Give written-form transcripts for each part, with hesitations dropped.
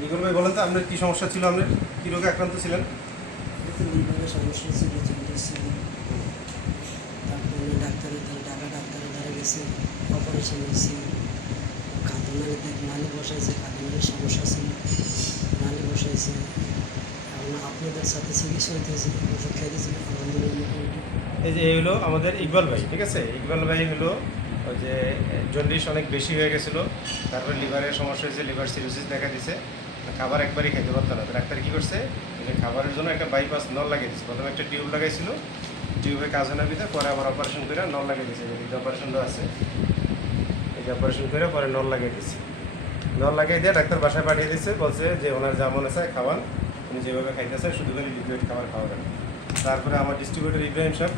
নিগল ভাই বলেন তো আপনার কী সমস্যা ছিল, আপনার কী রোগে আক্রান্ত ছিলেন? লিভারের সমস্যা ছিল, জন্ডিস ছিল। তারপরে ডাক্তারের দ্বারা গেছে, অপারেশন হয়েছে। নালি বসাইছে, খাদ্যনালীর সমস্যা ছিল, নালি বসাইছে। এখন আপনাদের সাথে চিকিৎসা হইতেছে, ওষুধ খাইতেছিল, আলহামদুলিল্লাহ। এই যে এই হলো আমাদের ইকবাল ভাই, ঠিক আছে? ইকবাল ভাই হলো ওই যে জন্ডিস অনেক বেশি হয়ে গেছিলো, তারপরে লিভারের সমস্যা হয়েছে, লিভার সিরোসিস দেখা দিছে, খাবার একবারই খাইতে পারতো না। ডাক্তার কী করছে, যে খাবারের জন্য একটা বাইপাস নল লাগিয়ে দিচ্ছে। প্রথমে একটা টিউব লাগাইছিল, টিউবে কাজ হয় না বিধায় পরে আবার অপারেশন করে নল লাগিয়ে দিয়েছে। এই যে অপারেশনটা আছে, এই যে অপারেশন করে পরে নল লাগিয়ে দিচ্ছে। নল লাগিয়ে দিয়ে ডাক্তার বাসায় পাঠিয়ে দিচ্ছে, বলছে যে ওনার যা মনে চায় খাওয়ান, উনি যেভাবে খাইতেছে শুধু করে লিকুইড খাবার খাওয়াবেন। তারপরে আমার ডিস্ট্রিবিউটর ইব্রাহিম সাহেব,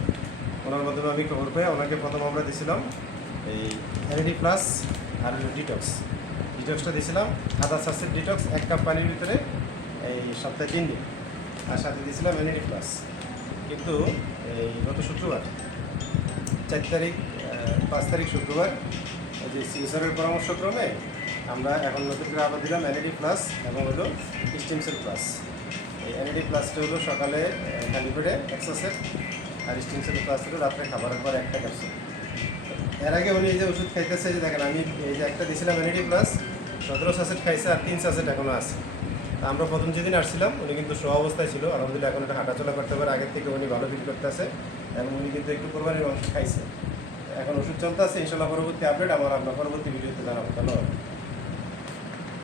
ওনার মাধ্যমে আমি খবর পেয়ে ওনাকে প্রথম আমরা দিয়েছিলাম এই এনএডি প্লাস আর ডিটক্সটা দিয়েছিলাম, আদা সাসের ডিটক্স 1 কাপ পানির ভিতরে এই সপ্তাহে 3 দিন, আর সাথে দিয়েছিলাম এনএডি প্লাস। কিন্তু এই গত শুক্রবার 4 তারিখ 5 তারিখ শুক্রবার এই যে সিএসআরের পরামর্শক্রমে আমরা এখন নতুন করে আবার দিলাম এনএডি প্লাস এবং হলো স্টিমসেল প্লাস। এই এনএডি প্লাসটা হলো সকালে খালি পেটে 1 সাসেট, আর স্টিমসেল প্লাস হলো রাত্রে খাবারের পর 1টা ক্যাপসুল। এর আগে উনি এই যে ওষুধ খাইতেছে, যে দেখেন আমি এই যে একটা দিয়েছিলাম এনএডি প্লাস 17 সাসেট খাইছে, আর 3 সাসেট এখনও আছে। আমরা প্রথম যেদিন আসছিলাম উনি কিন্তু শো অবস্থায় ছিল, আলহামদুলিল্লাহ এখন একটা হাঁটাচলা করতে পারে, আগের থেকে উনি ভালো ফিল করতে আছে এবং উনি কিন্তু একটু কোরবানির মাংস খাইছে। এখন ওষুধ চলতে আছে, ইনশাল্লাহ পরবর্তী আপডেট আপনার পরবর্তী ভিডিওতে জানাবো। ধন্যবাদ।